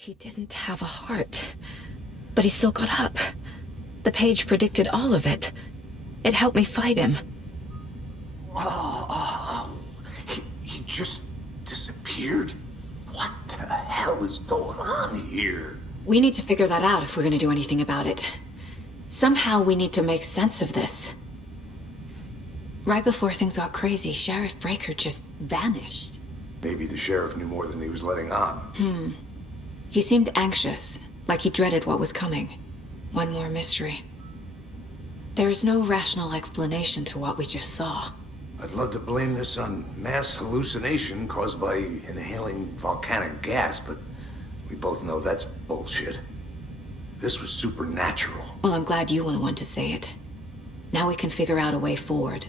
He didn't have a heart, but he still got up. The page predicted all of it. It helped me fight him. He just disappeared? What the hell is going on here? We need to figure that out if we're gonna do anything about it. Somehow we need to make sense of this. Right before things got crazy, Sheriff Breaker just vanished. Maybe the sheriff knew more than he was letting on. He seemed anxious, like he dreaded what was coming. One more mystery. There's no rational explanation to what we just saw. I'd love to blame this on mass hallucination caused by inhaling volcanic gas, but we both know that's bullshit. This was supernatural. Well, I'm glad you were the one to say it. Now we can figure out a way forward.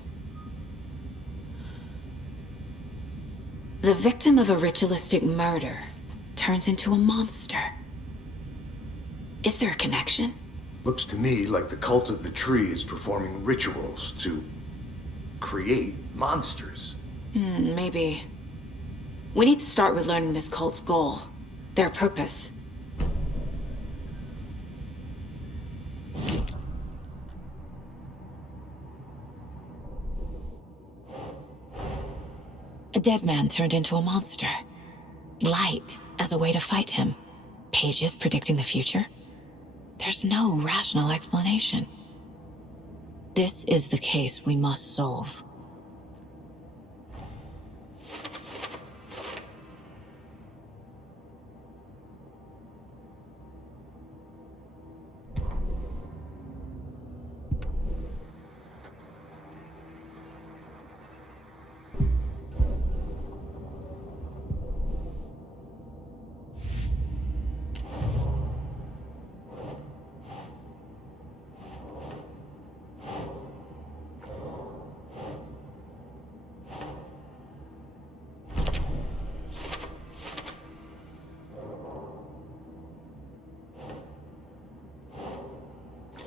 The victim of a ritualistic murder turns into a monster. Is there a connection? Looks to me like the cult of the tree is performing rituals to create monsters. Maybe. We need to start with learning this cult's goal. Their purpose. A dead man turned into a monster. Light as a way to fight him. Pages predicting the future. There's no rational explanation. This is the case we must solve.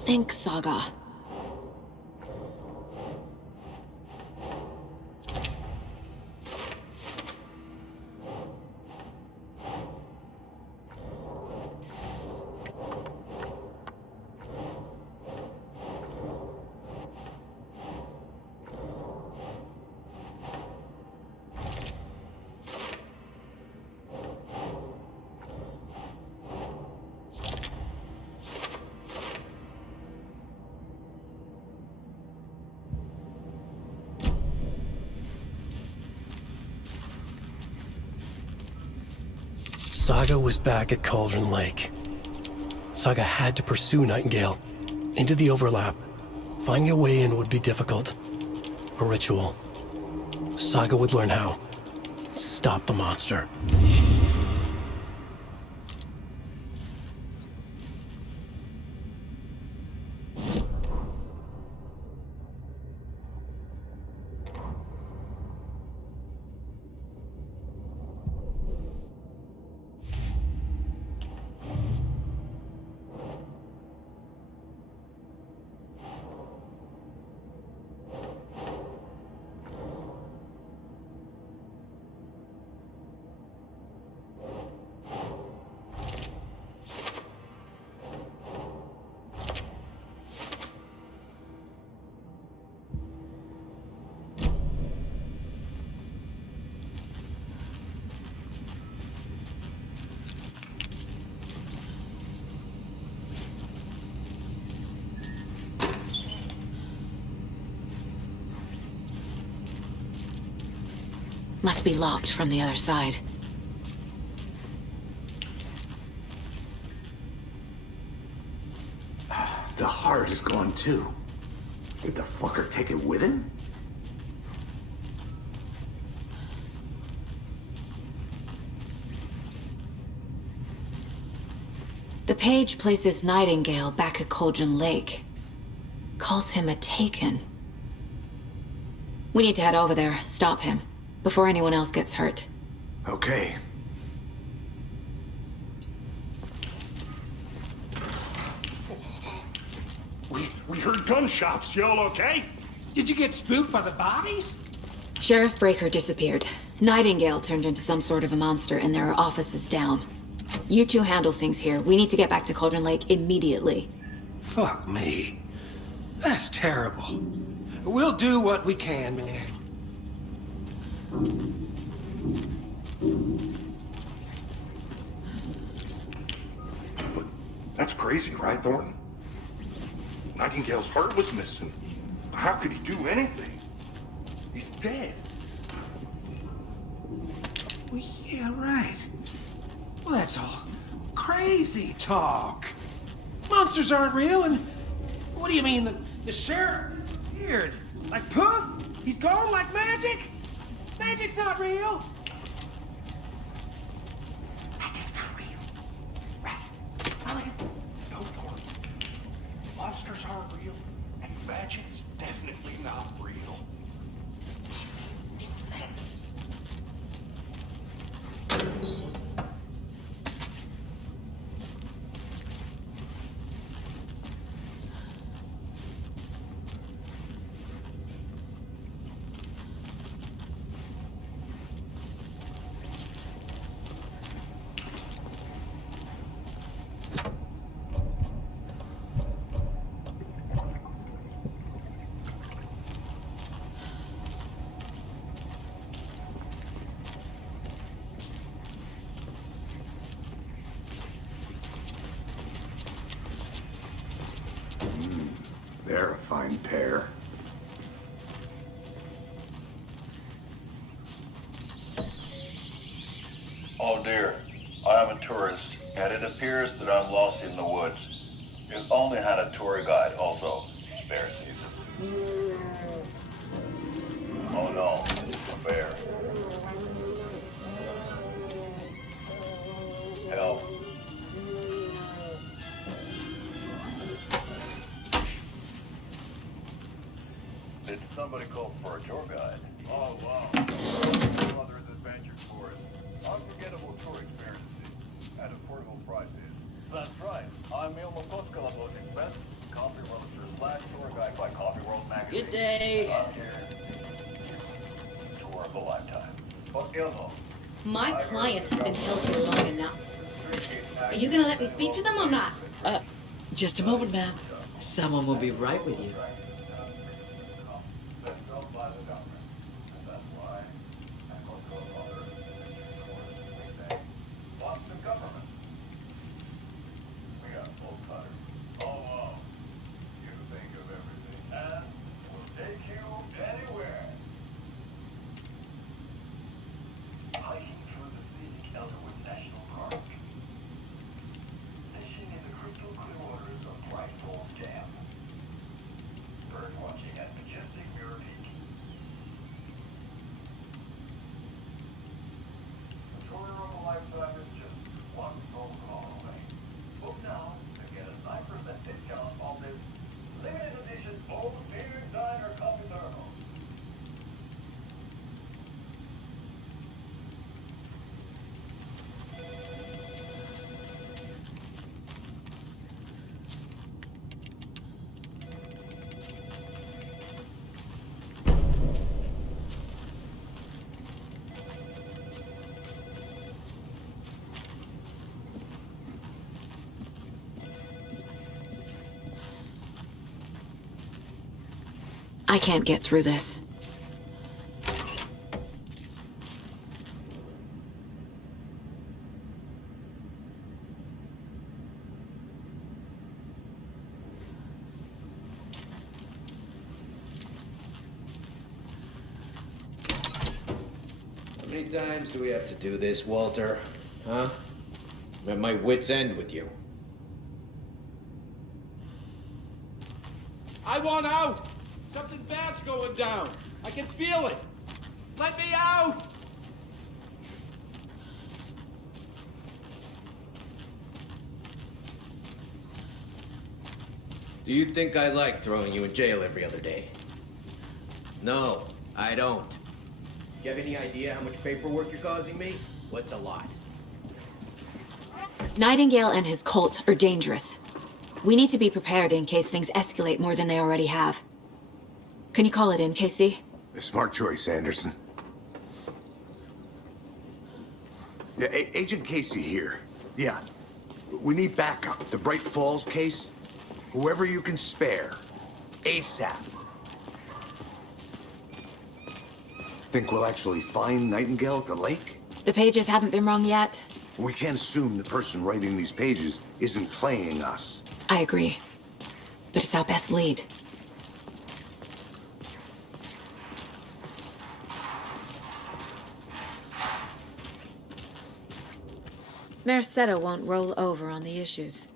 Think, Saga. Saga was back at Cauldron Lake. Saga had to pursue Nightingale into the overlap. Finding a way in would be difficult. A ritual. Saga would learn how. Stop the monster. Must be locked from the other side. The heart is gone too. Did the fucker take it with him? The page places Nightingale back at Cauldron Lake. Calls him a Taken. We need to head over there, stop him, before anyone else gets hurt. Okay. We heard gunshots. Y'all okay? Did you get spooked by the bodies? Sheriff Breaker disappeared. Nightingale turned into some sort of a monster, and there are offices down. You two handle things here. We need to get back to Cauldron Lake immediately. Fuck me. That's terrible. We'll do what we can, man. But that's crazy, right, Thornton? Nightingale's heart was missing. How could he do anything? He's dead. Well, yeah, right. Well, that's all crazy talk. Monsters aren't real, and what do you mean the sheriff appeared? Like poof? He's gone like magic? Magic's not real. Magic's not real. Right. Mulligan. No, Thornton. Monsters aren't real, and magic's definitely not real. They're a fine pair. Oh dear, I am a tourist, and it appears that I'm lost in the woods. If only had a tour guide also. Spare season. Oh no, a bear. Help. Did somebody call for a tour guide? Oh wow. Mother's Adventure Tours. Unforgettable tour experiences at affordable prices. That's right. I'm Neil Makoska of those expenses. Coffee Roaster / tour guide by Coffee World Magazine. Good day. I'm here. Tour of a lifetime. But Ilmo. My client has been held here long enough. Are you gonna let me speak to them or not? Just a moment, ma'am. Someone will be right with you. I can't get through this. How many times do we have to do this, Walter? Huh? I'm at my wit's end with you. I want out! Something bad's going down. I can feel it. Let me out! Do you think I like throwing you in jail every other day? No, I don't. Do you have any idea how much paperwork you're causing me? What's a lot? Nightingale and his cult are dangerous. We need to be prepared in case things escalate more than they already have. Can you call it in, KC? A smart choice, Anderson. Yeah, Agent Casey here. Yeah. We need backup. The Bright Falls case. Whoever you can spare. ASAP. Think we'll actually find Nightingale at the lake? The pages haven't been wrong yet. We can't assume the person writing these pages isn't playing us. I agree. But it's our best lead. Merced won't roll over on the issues.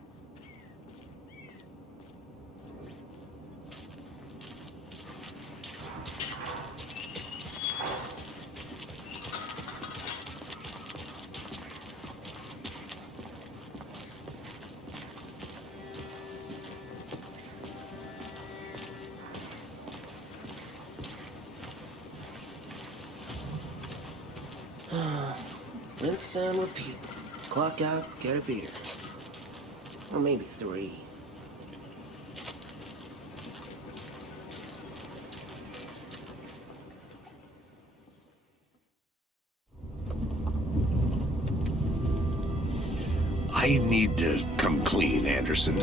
Rinse and repeat. Clock out, get a beer. Or maybe 3. I need to come clean, Anderson.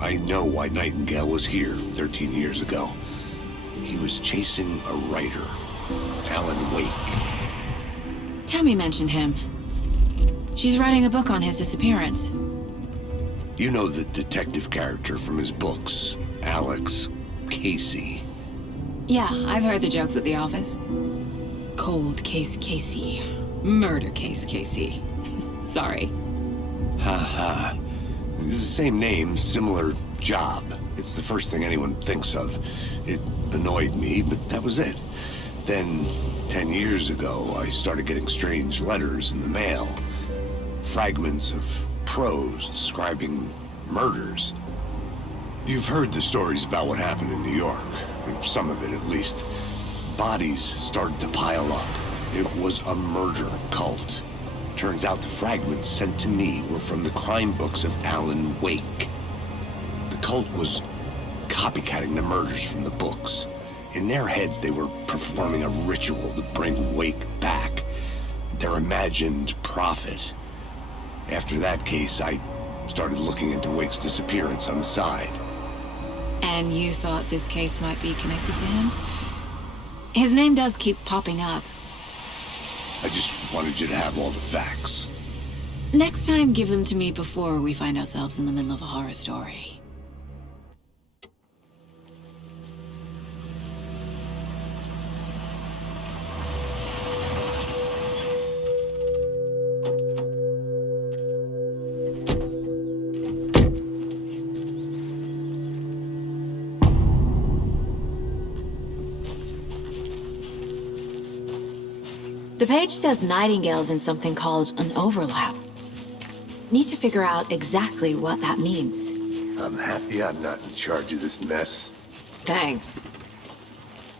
I know why Nightingale was here 13 years ago. He was chasing a writer, Alan Wake. Tammy mentioned him. She's writing a book on his disappearance. You know the detective character from his books, Alex Casey. Yeah, I've heard the jokes at the office. Cold case Casey. Murder case Casey. Sorry. Ha. It's the same name, similar job. It's the first thing anyone thinks of. It annoyed me, but that was it. Then, 10 years ago, I started getting strange letters in the mail. Fragments of prose describing murders. You've heard the stories about what happened in New York. Some of it, at least. Bodies started to pile up. It was a murder cult. Turns out the fragments sent to me were from the crime books of Alan Wake. The cult was copycatting the murders from the books. In their heads, they were performing a ritual to bring Wake back. Their imagined prophet. After that case, I started looking into Wake's disappearance on the side. And you thought this case might be connected to him? His name does keep popping up. I just wanted you to have all the facts. Next time, give them to me before we find ourselves in the middle of a horror story. The page says Nightingale's in something called an overlap. Need to figure out exactly what that means. I'm happy I'm not in charge of this mess. Thanks.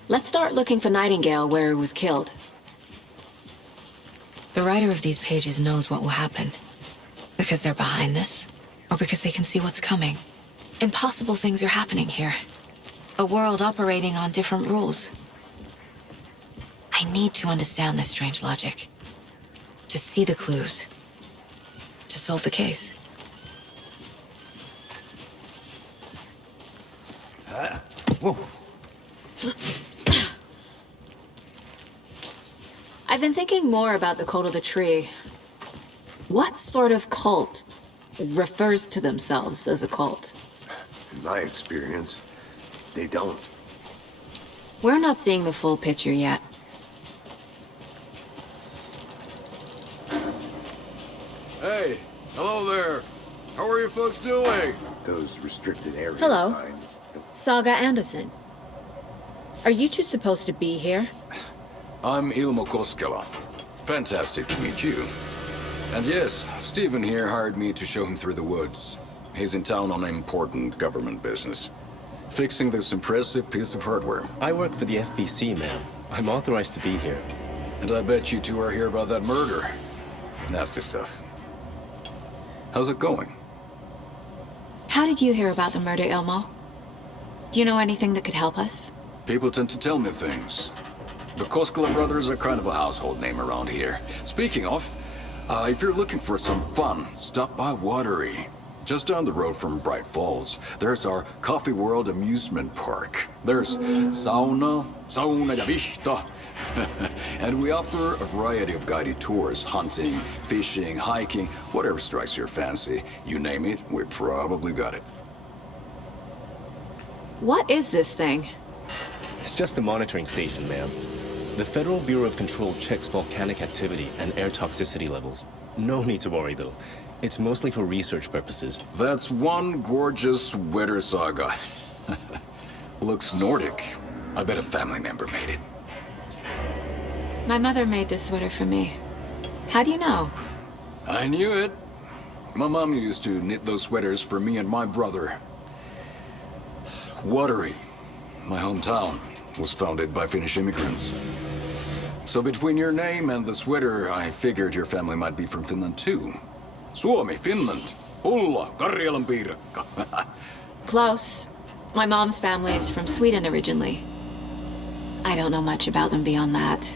Let's start looking for Nightingale where he was killed. The writer of these pages knows what will happen. Because they're behind this, or because they can see what's coming. Impossible things are happening here. A world operating on different rules. I need to understand this strange logic. To see the clues. To solve the case. Whoa. I've been thinking more about the Cult of the Tree. What sort of cult refers to themselves as a cult? In my experience, they don't. We're not seeing the full picture yet. Hey, hello there. How are you folks doing? Those restricted area Hello. signs. Saga Anderson. Are you two supposed to be here? I'm Ilmo Koskela. Fantastic to meet you. And yes, Stephen here hired me to show him through the woods. He's in town on important government business. Fixing this impressive piece of hardware. I work for the FBC, ma'am. I'm authorized to be here. And I bet you two are here about that murder. Nasty stuff. How's it going? How did you hear about the murder, Ilmo? Do you know anything that could help us? People tend to tell me things. The Koskela brothers are kind of a household name around here. Speaking of, If you're looking for some fun, stop by Watery. Just down the road from Bright Falls, there's our Coffee World amusement park. There's sauna ja vihta. And we offer a variety of guided tours, hunting, fishing, hiking, whatever strikes your fancy. You name it, we probably got it. What is this thing? It's just a monitoring station, ma'am. The Federal Bureau of Control checks volcanic activity and air toxicity levels. No need to worry, though. It's mostly for research purposes. That's one gorgeous sweater, Saga. Looks Nordic. I bet a family member made it. My mother made this sweater for me. How do you know? I knew it. My mom used to knit those sweaters for me and my brother. Watery, my hometown, was founded by Finnish immigrants. So between your name and the sweater, I figured your family might be from Finland too. Suomi, Finland. Ulla, Karjalan piirakka. Close. My mom's family is from Sweden originally. I don't know much about them beyond that.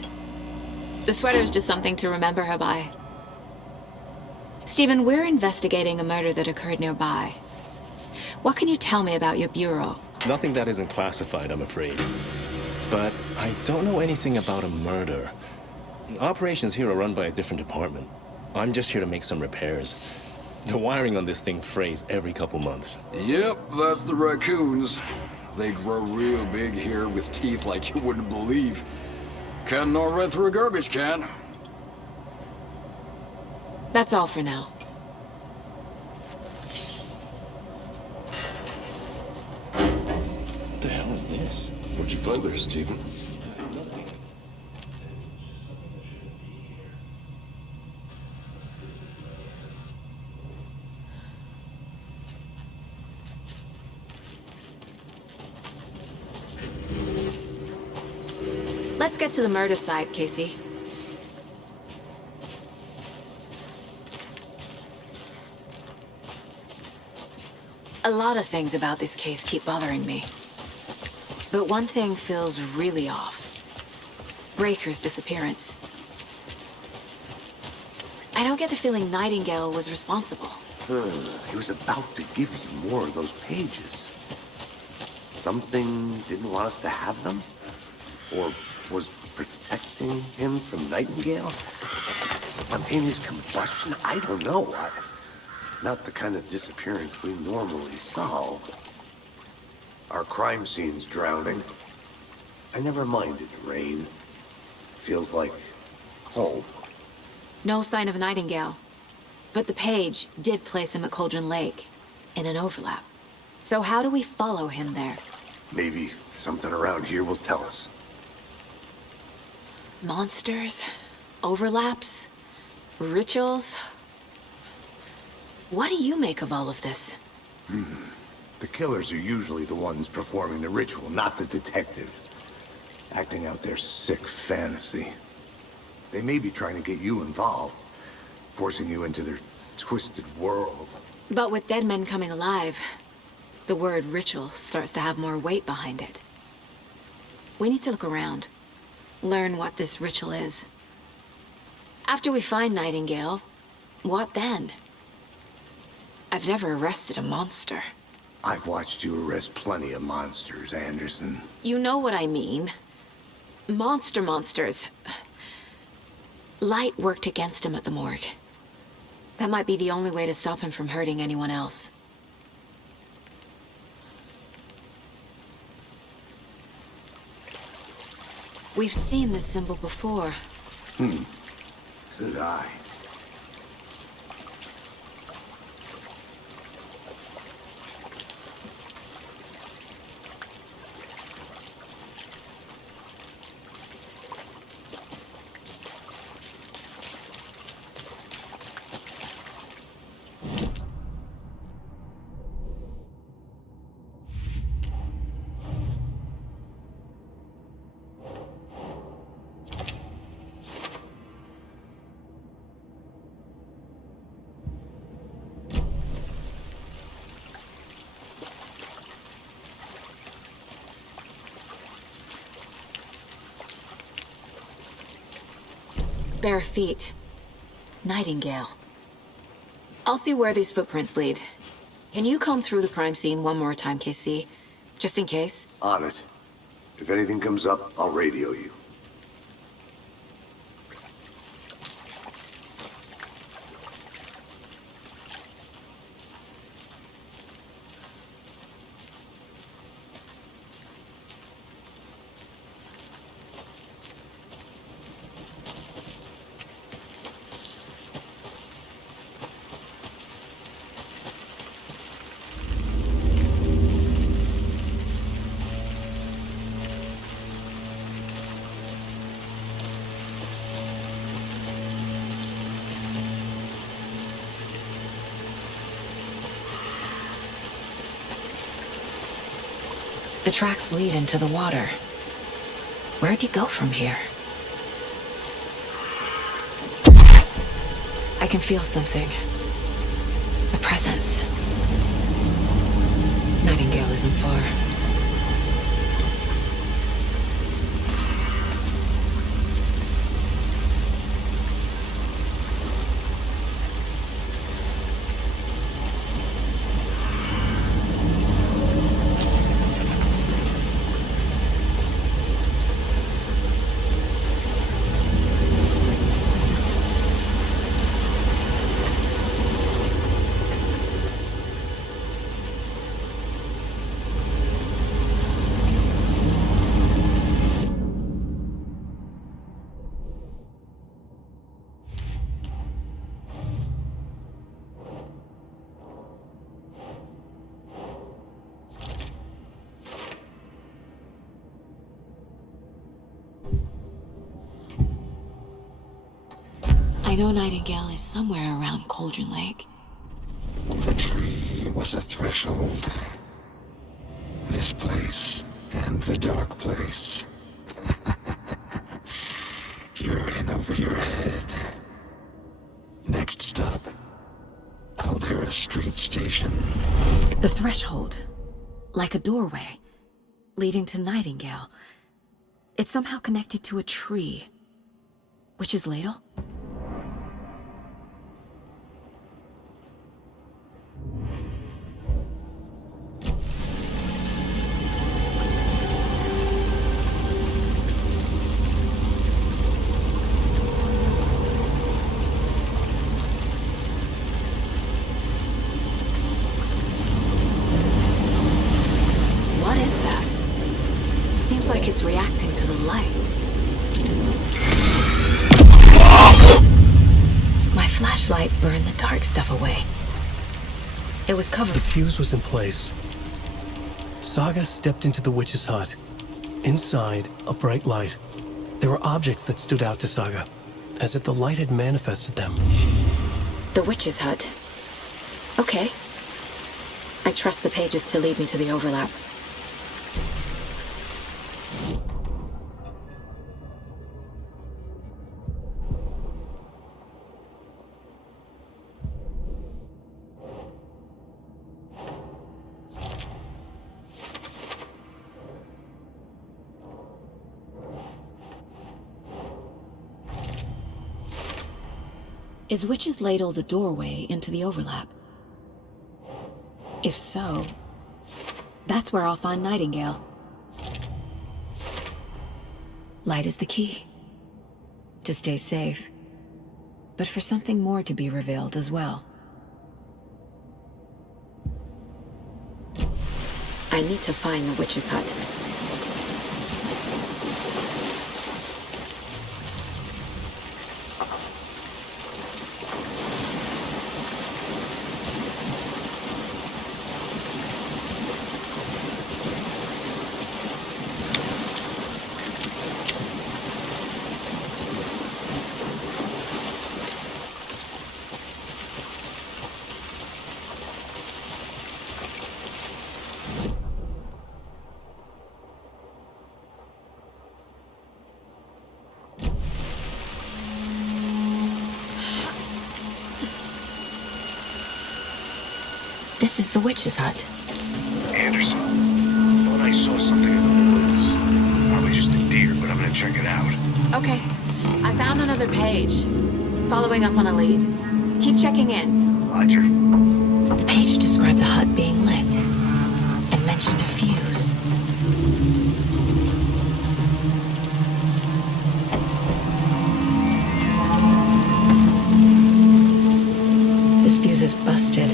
The sweater is just something to remember her by. Stephen, we're investigating a murder that occurred nearby. What can you tell me about your bureau? Nothing that isn't classified, I'm afraid. But I don't know anything about a murder. Operations here are run by a different department. I'm just here to make some repairs. The wiring on this thing frays every couple months. Yep, that's the raccoons. They grow real big here with teeth like you wouldn't believe. Can't know right through a garbage can. That's all for now. What the hell is this? What'd you find there, Stephen? Let's get to the murder site, Casey. A lot of things about this case keep bothering me. But one thing feels really off. Breaker's disappearance. I don't get the feeling Nightingale was responsible. He was about to give you more of those pages. Something didn't want us to have them? Or was protecting him from Nightingale? Spontaneous combustion? I don't know. Not the kind of disappearance we normally solve. Our crime scene's drowning. I never minded rain. Feels like home. No sign of Nightingale. But the page did place him at Cauldron Lake, in an overlap. So how do we follow him there? Maybe something around here will tell us. Monsters? Overlaps? Rituals? What do you make of all of this? The killers are usually the ones performing the ritual, not the detective. Acting out their sick fantasy. They may be trying to get you involved, forcing you into their twisted world. But with dead men coming alive, the word ritual starts to have more weight behind it. We need to look around, learn what this ritual is. After we find Nightingale, what then? I've never arrested a monster. I've watched you arrest plenty of monsters, Anderson. You know what I mean. Monsters. Light worked against him at the morgue. That might be the only way to stop him from hurting anyone else. We've seen this symbol before. Good eye. Bare feet. Nightingale. I'll see where these footprints lead. Can you comb through the crime scene one more time, KC? Just in case? On it. If anything comes up, I'll radio you. The tracks lead into the water. Where'd he go from here? I can feel something. A presence. Nightingale isn't far. I know Nightingale is somewhere around Cauldron Lake. The tree was a threshold. This place and the dark place. You're in over your head. Next stop, Caldera Street Station. The threshold. Like a doorway. Leading to Nightingale. It's somehow connected to a tree. Witch's Ladle? It's reacting to the light. My flashlight burned the dark stuff away. It was covered. The fuse was in place. Saga stepped into the witch's hut. Inside, a bright light. There were objects that stood out to Saga, as if the light had manifested them. The witch's hut. Okay. I trust the pages to lead me to the overlap. Is Witch's Ladle the doorway into the overlap? If so, that's where I'll find Nightingale. Light is the key. To stay safe. But for something more to be revealed as well. I need to find the witch's hut. This is the witch's hut. Anderson, thought I saw something in the woods. Probably just a deer, but I'm gonna check it out. Okay. I found another page. Following up on a lead. Keep checking in. Roger. The page described the hut being lit and mentioned a fuse. This fuse is busted.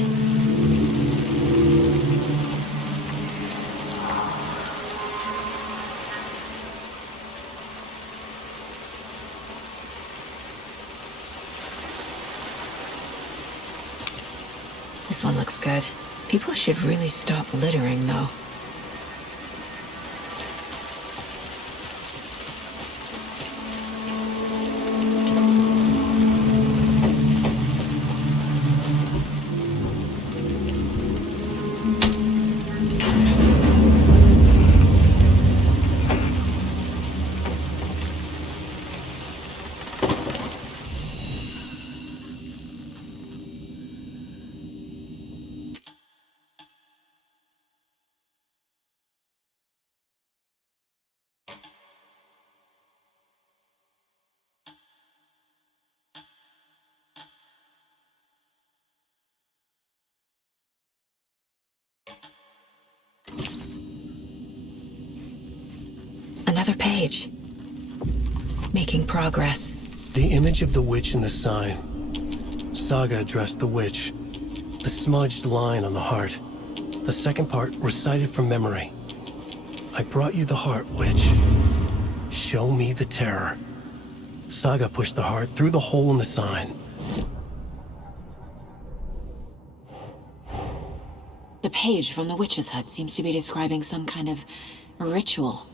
This one looks good. People should really stop littering, though. Another page. Making progress. The image of the witch in the sign. Saga addressed the witch. The smudged line on the heart. The second part recited from memory. I brought you the heart, witch. Show me the terror. Saga pushed the heart through the hole in the sign. The page from the witch's hut seems to be describing some kind of ritual.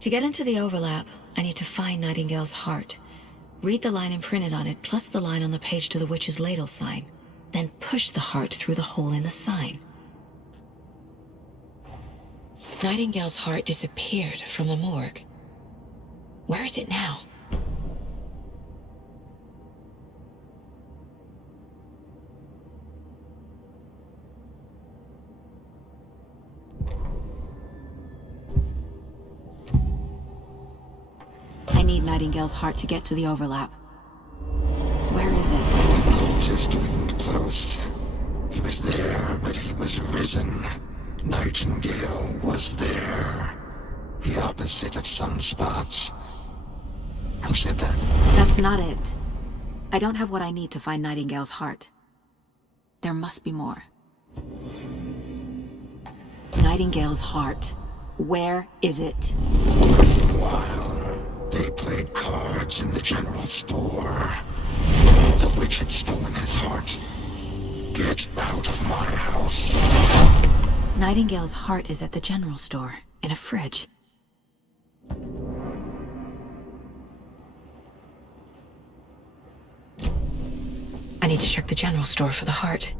To get into the overlap, I need to find Nightingale's heart. Read the line imprinted on it, plus the line on the page to the witch's ladle sign. Then push the heart through the hole in the sign. Nightingale's heart disappeared from the morgue. Where is it now? I need Nightingale's heart to get to the overlap. Where is it? The cultist leaned close. He was there, but he was risen. Nightingale was there. The opposite of sunspots. Who said that? That's not it. I don't have what I need to find Nightingale's heart. There must be more. Nightingale's heart. Where is it? While they played cards in the general store, the witch had stolen his heart. Get out of my house. Nightingale's heart is at the general store, in a fridge. I need to check the general store for the heart.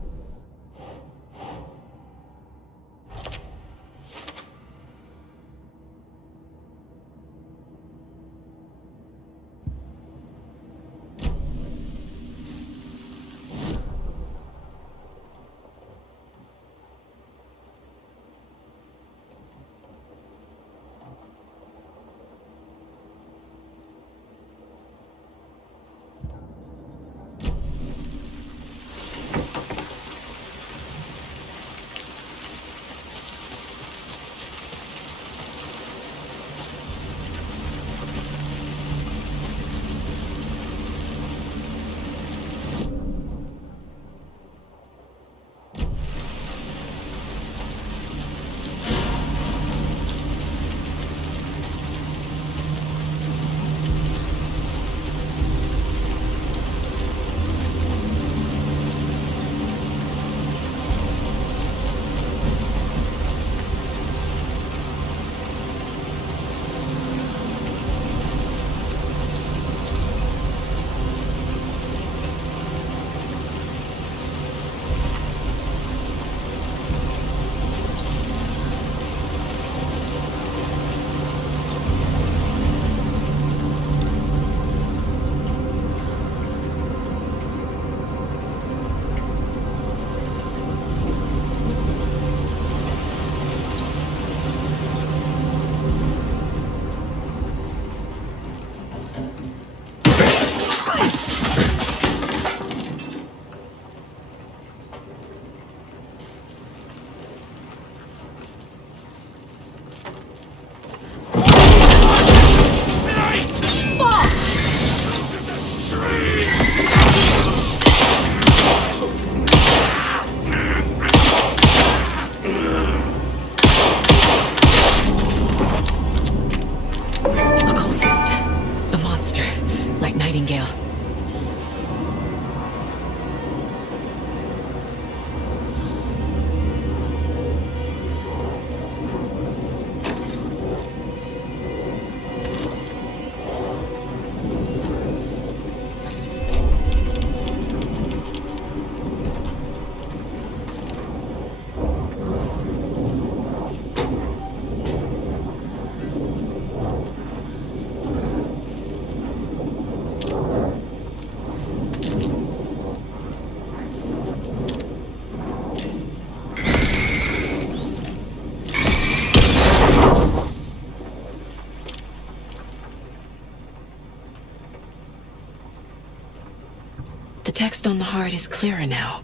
text on the heart is clearer now.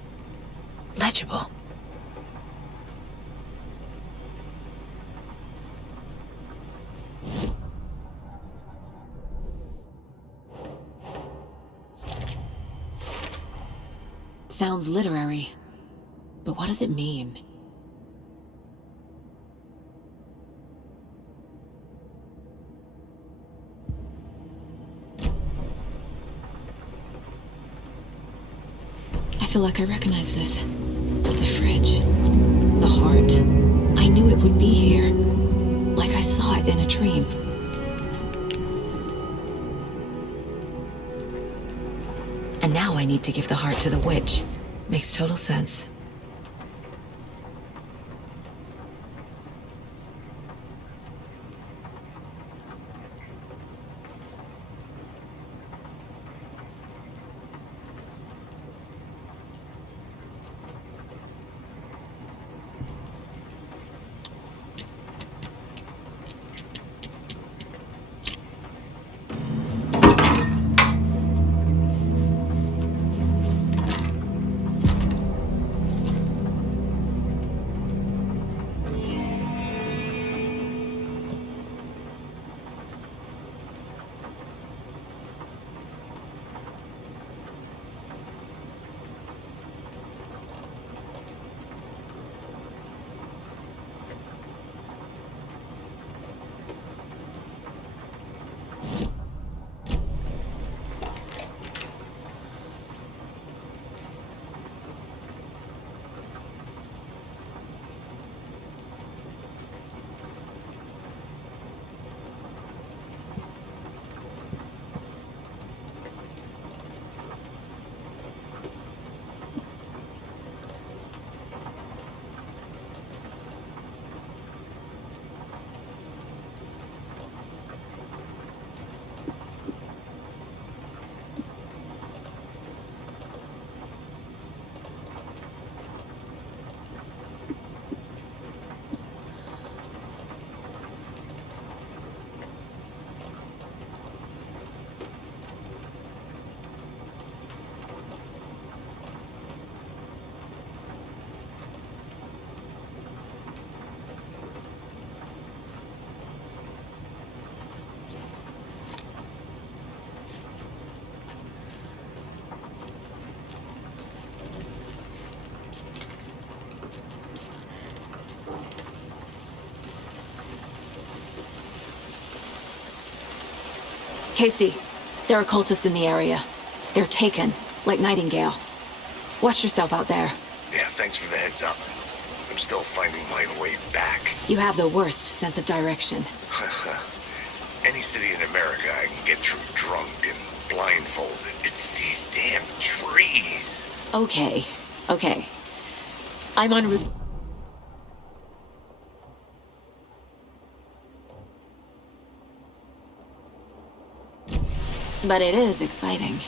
Legible. Sounds literary, but what does it mean? I feel like I recognize this. The fridge. The heart. I knew it would be here. Like I saw it in a dream. And now I need to give the heart to the witch. Makes total sense. Casey, there are cultists in the area. They're taken, like Nightingale. Watch yourself out there. Yeah, thanks for the heads up. I'm still finding my way back. You have the worst sense of direction. Any city in America I can get through drunk and blindfolded. It's these damn trees. Okay, okay. I'm on route... But it is exciting.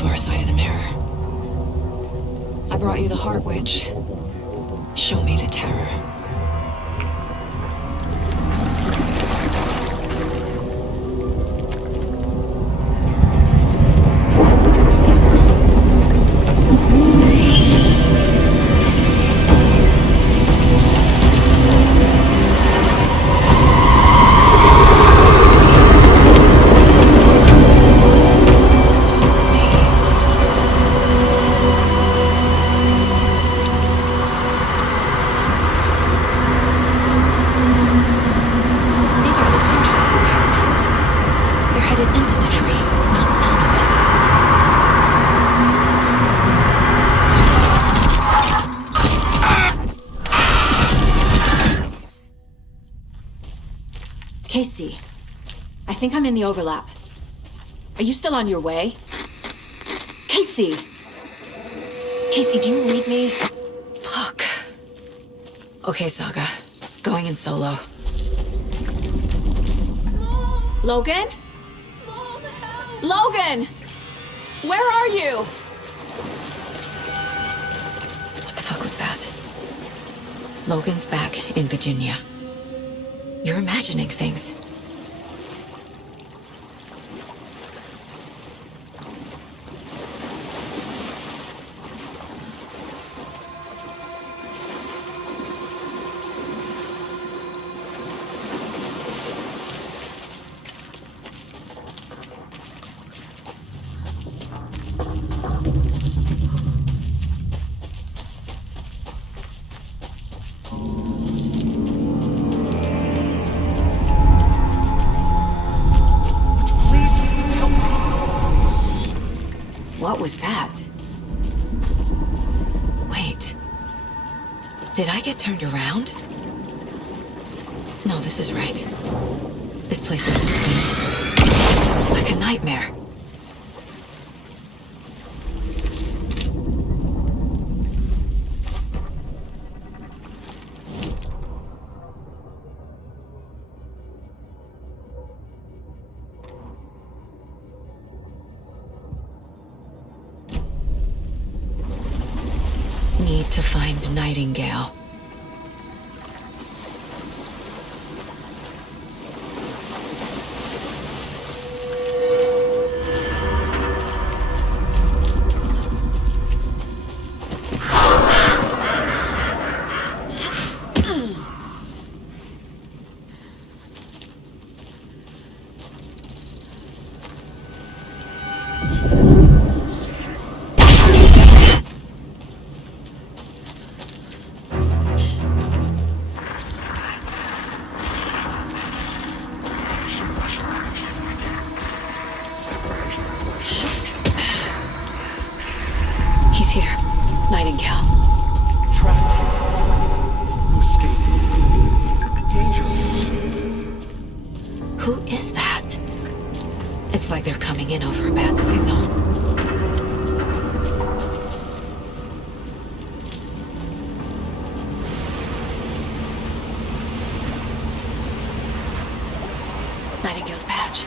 far side of the mirror. I brought you the Heart Witch. Show me the terror. Casey, I think I'm in the overlap. Are you still on your way? Casey! Casey, do you read me? Fuck. Okay, Saga. Going in solo. Logan? Logan! Where are you? What the fuck was that? Logan's back in Virginia. You're imagining things. What was that? Wait. Did I get turned around? No, this is right. This place is moving. Like a nightmare. Need to find Nightingale. He's here. Nightingale. Trapped here. You escaped. Danger. Who is that? It's like they're coming in over a bad signal. Nightingale's badge.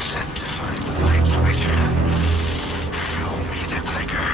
Sent to find the light switch. Show me the clicker.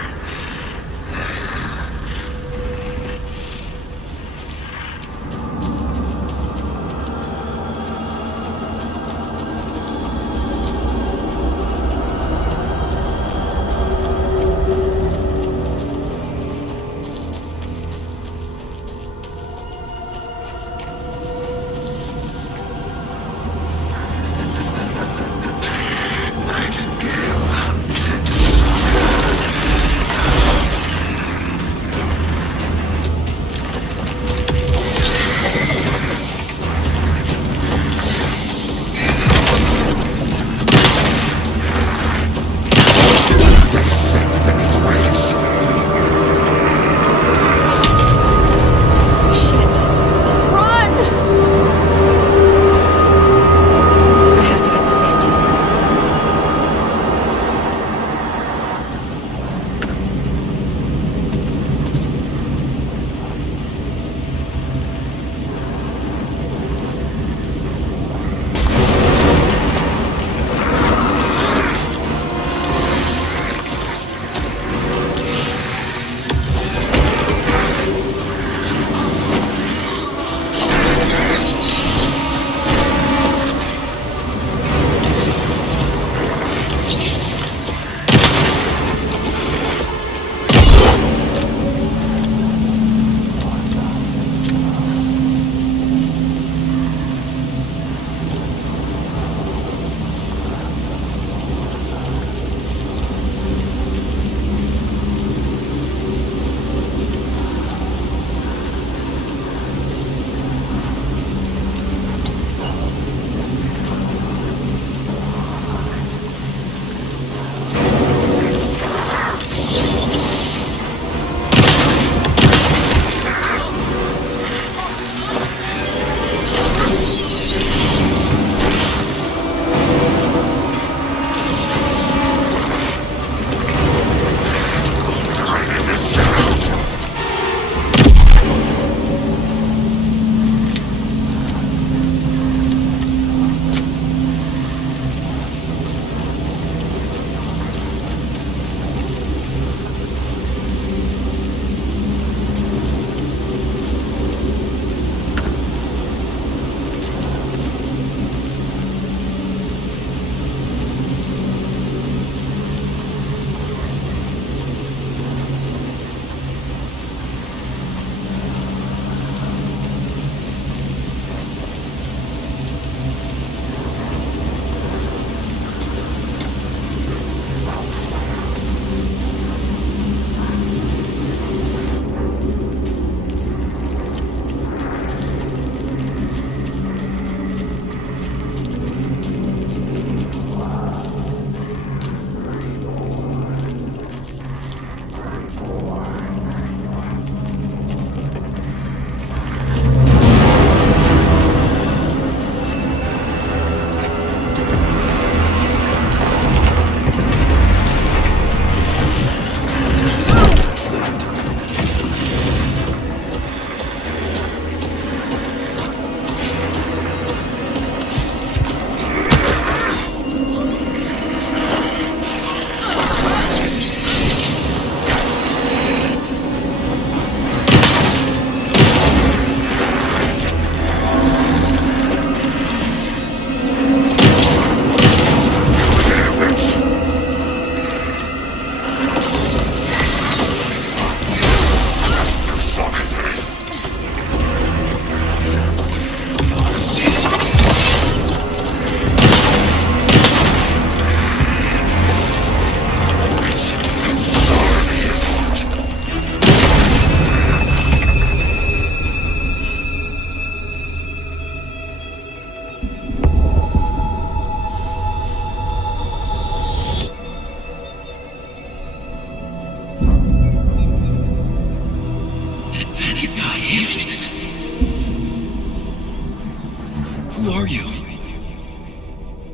Who are you?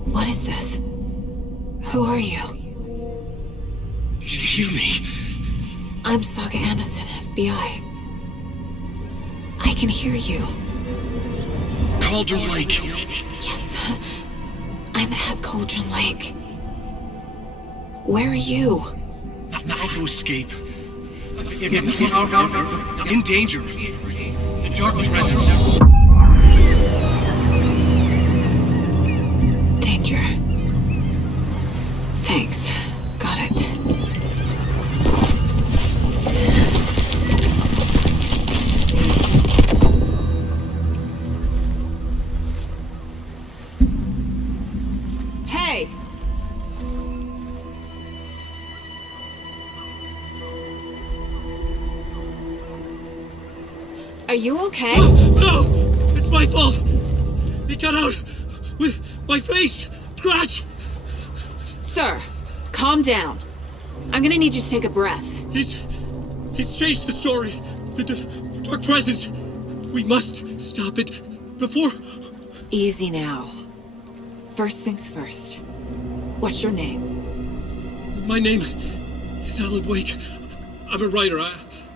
What is this? Who are you? Hear me. I'm Saga Anderson, FBI. I can hear you. Cauldron Lake. Yes, I'm at Cauldron Lake. Where are you? How to escape. In danger. The Dark Presence. Danger. Thanks. Got it. Hey! Are you okay? No! It's my fault! He got out with my face! Scratch! Sir, calm down. I'm gonna need you to take a breath. He's changed the story. The Dark Presence. We must stop it before... Easy now. First things first. What's your name? My name is Alan Wake. I'm a writer.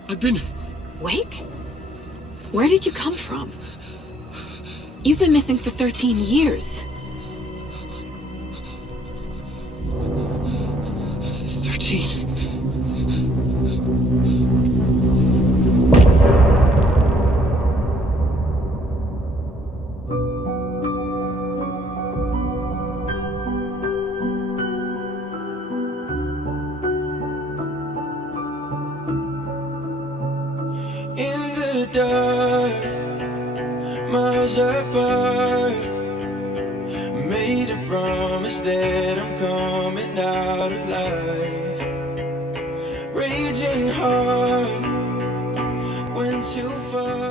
I've been... Wake? Where did you come from? You've been missing for 13 years. 13. In the dark, miles apart, made a promise that I'm coming out alive. Raging hard, went too far.